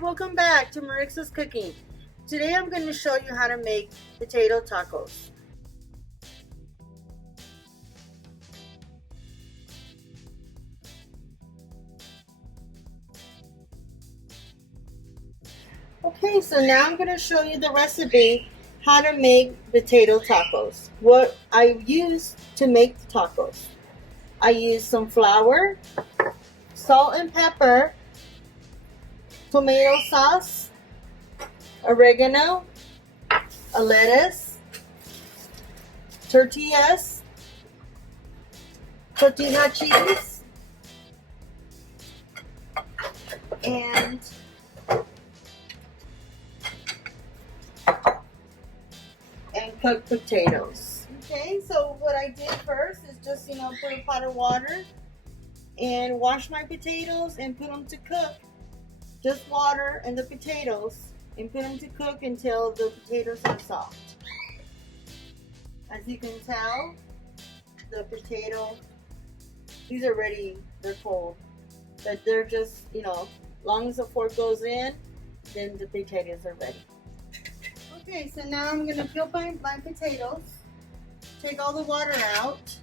welcome back to Maritsa's Cooking. Today I'm going to show you how to make potato tacos. Okay, so now I'm going to show you the recipe how to make potato tacos. What I use to make the tacos. I use some flour, salt and pepper, tomato sauce, oregano, a lettuce, tortillas, Cotija cheese, and cooked potatoes. Okay, so what I did first is just, put a pot of water and wash my potatoes and put them to cook. Just water and the potatoes and put them to cook until the potatoes are soft. As you can tell, the potato, they're cold. But they're just, long as the fork goes in, then the potatoes are ready. Okay, so now I'm going to peel my potatoes, take all the water out.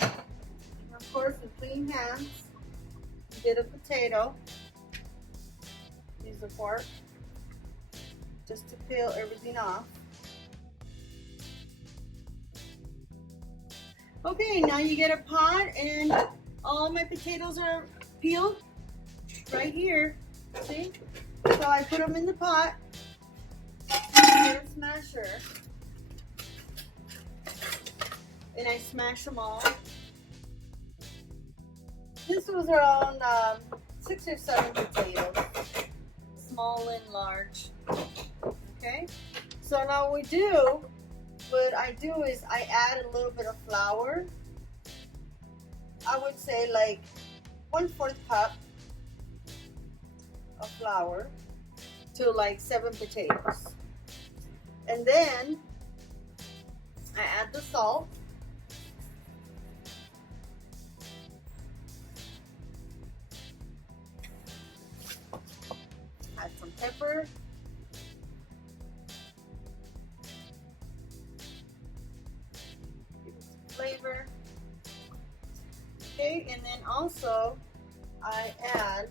And of course, with clean hands, get a potato, use a fork just to peel everything off. Okay, now you get a pot and all my potatoes are peeled right here. See? So I put them in the pot. Get a smasher. And I smash them all. This was around 6 or 7 potatoes. Small and large. Okay? So now what I do is I add a little bit of flour. I would say like 1/4 cup of flour to like 7 potatoes. And then I add the salt. Add some pepper. Give it some flavor. Okay, and then also I add,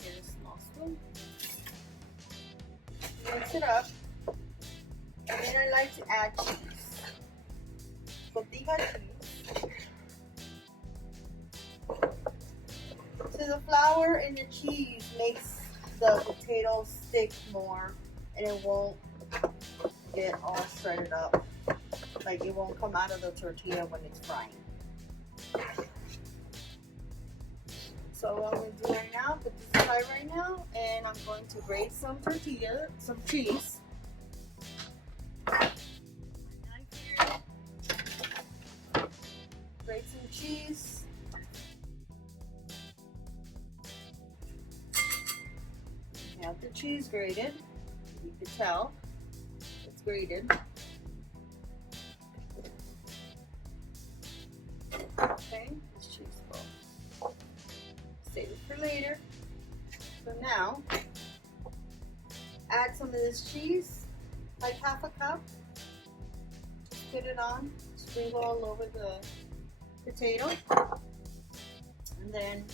get a small spoon, mix it up, and then I like to add cheese, Cotija cheese. So the flour and the cheese makes the potatoes stick more, and it won't get all shredded up. Like it won't come out of the tortilla when it's frying. So what I'm going to do right now, put this aside right now, and I'm going to grate some cheese. Knife here. Grate some cheese. Have the cheese grated. You can tell it's grated. Okay, this cheese ball. Save it for later. So now, add some of this cheese, like 1/2 cup. Just put it on, sprinkle all over the potato. And then,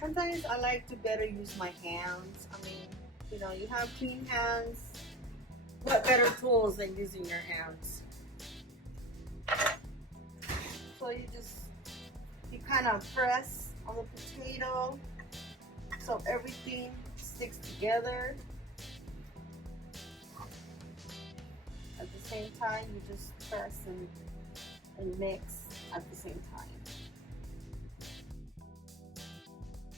sometimes I like to better use my hands. I mean, you have clean hands. What better tools than using your hands? So you kind of press on the potato so everything sticks together. At the same time, you just press and mix at the same time.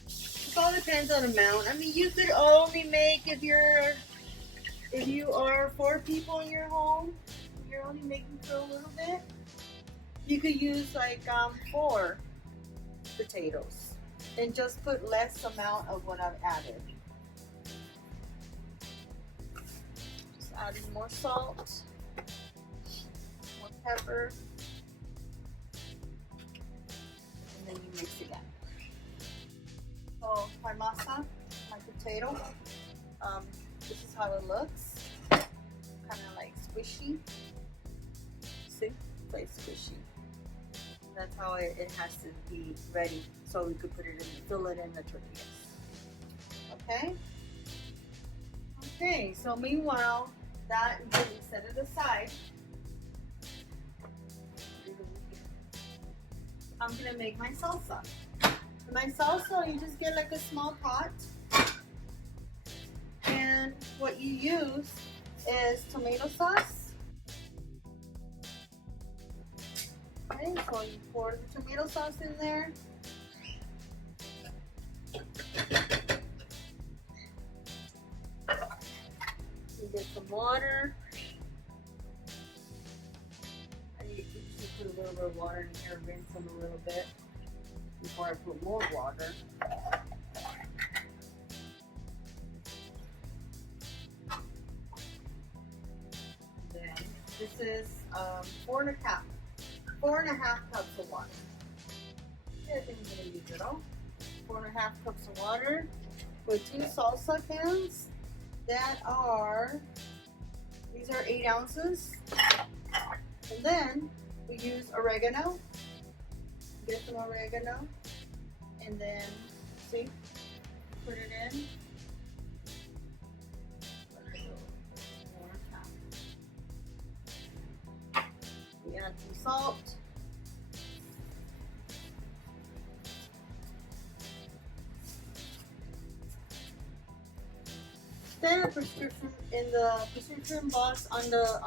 It all depends on the amount. I mean, you could only make, if you are 4 people in your home, you're only making for a little bit. You could use like 4 potatoes and just put less amount of what I've added. Just adding more salt, more pepper, and then you mix again. So my masa, my potato, this is how it looks. Kind of like squishy. See, it's like squishy. That's how it has to be ready, so we could put it in, fill it in the tortillas. Okay. Okay. So meanwhile, that we set it aside. I'm gonna make my salsa. For my salsa, you just get like a small pot, and what you use is tomato sauce. Okay, so you pour the tomato sauce in there. You get some water. I usually put a little bit of water in here, rinse them a little bit before I put more water. Then this is 4.5 cups of water. Yeah, I think I'm gonna use it all. 4.5 cups of water with 2 salsa cans. That are, these are 8 ounces. And then we use oregano. Get some oregano. And then, see, put it in. We add some salt. Then in the prescription box on the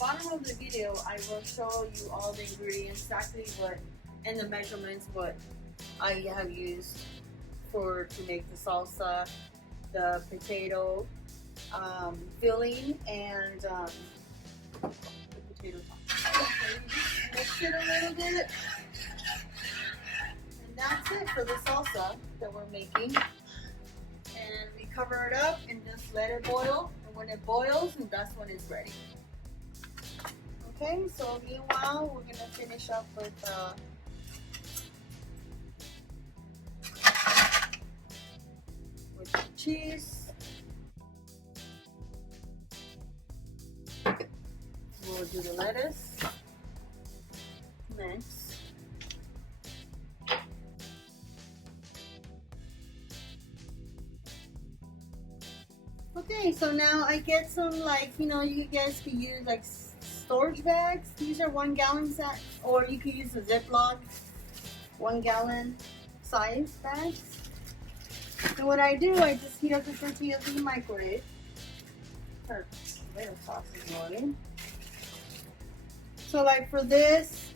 bottom of the video, I will show you all the ingredients, exactly what, and the measurements what I have used to make the salsa, the potato filling, and the potato top. Okay, mix it a little bit, and that's it for the salsa that we're making. And we cover it up and just let it boil. And when it boils, and that's when it's ready. Okay, so meanwhile, we're gonna finish up with the cheese. We'll do the lettuce next. Okay, so now I get some, like, you know, you guys could use like storage bags. These are 1 gallon sacks, or you could use a Ziploc 1 gallon size bags. And what I do, I just heat up the tortillas in the microwave. Her tomato sauce is boiling. So like for this,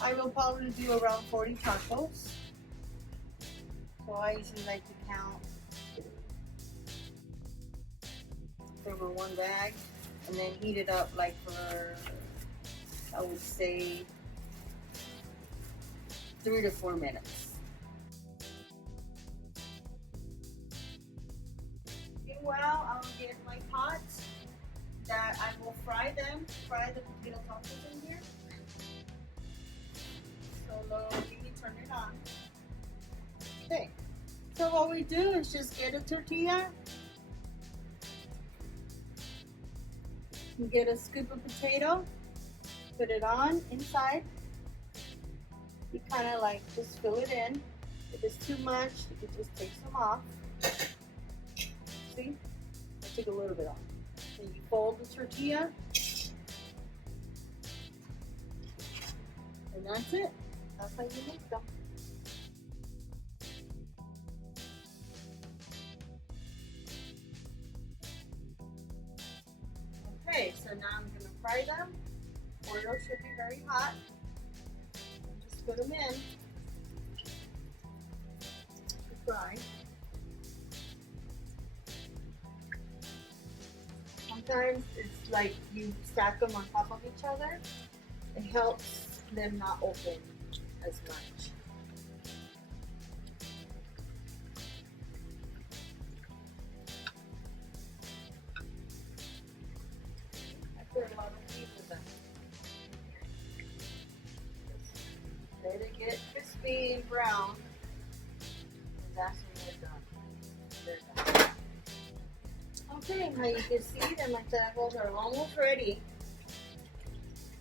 I will probably do around 40 tacos. So I usually like to count over 1 bag, and then heat it up like for, I would say, 3 to 4 minutes. Meanwhile, I'll get my pot that I will fry the potato tacos in here. So let me turn it on. Okay, so what we do is just get a tortilla. You get a scoop of potato, put it on inside. You kind of like just fill it in. If it's too much, you can just take some off. See? I took a little bit off. Then you fold the tortilla. And that's it. That's how you make them. Okay, so now I'm going to fry them. Oil should be very hot. Just put them in to fry. Sometimes it's like you stack them on top of each other. It helps them not open as much. I put a lot of cheese in them. crispy and brown, and that's when they're done. Okay, now you can see that my tacos are almost ready.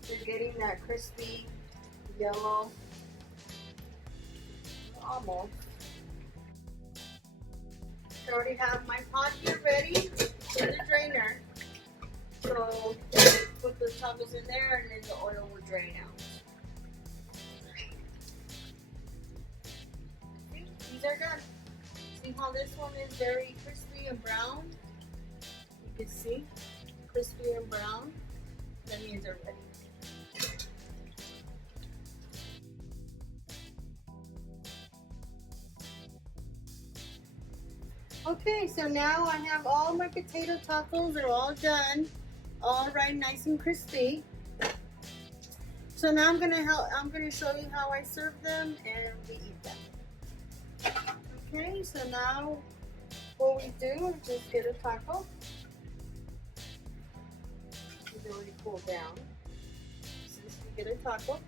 They're getting that crispy yellow, almost. I already have my pot here ready for the drainer. So put the tacos in there and then the oil will drain out. See, these are done. See how this one is very crispy and brown? You can see, crispy and brown. That means they're ready. Okay, so now I have all my potato tacos. They're all done, all right, nice and crispy. So now I'm gonna show you how I serve them and we eat them. Okay, so now what we do is just get a taco. It's already cooled down. Since we get a taco.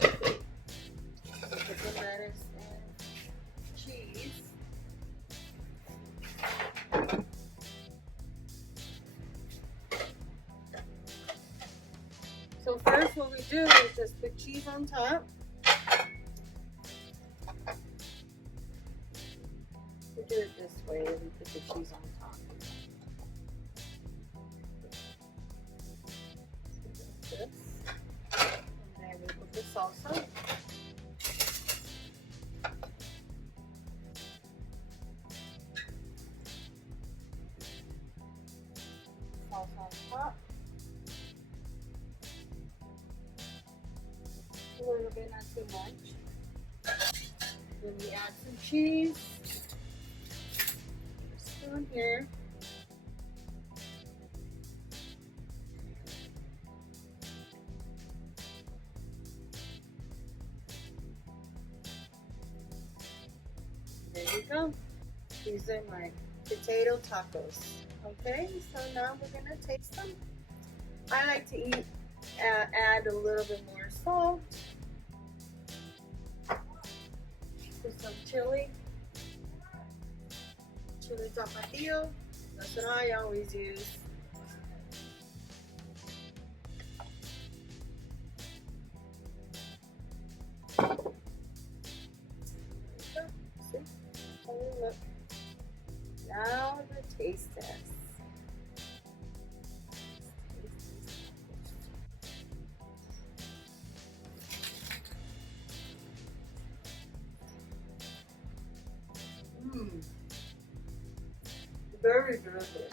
And put the lettuce and cheese. So first what we do is just put cheese on top. We do it this way, we put the cheese on top. Like this. And then we put the salsa. Salsa on top. A little bit, not too much. Then we add some cheese. Spoon here. There you go. These are my potato tacos. Okay, so now we're gonna taste them. I like to add a little bit more salt. Put some chili tapatio. That's what I always use. See? Oh, look. Now the taste test. Very, very good.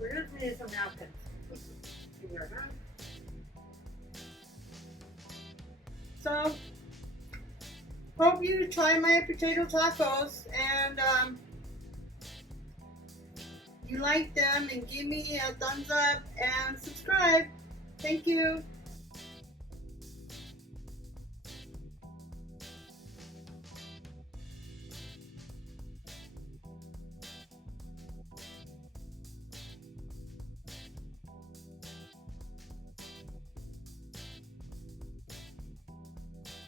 We just need some napkins. Here, huh? So, hope you try my potato tacos and you like them and give me a thumbs up and subscribe. Thank you.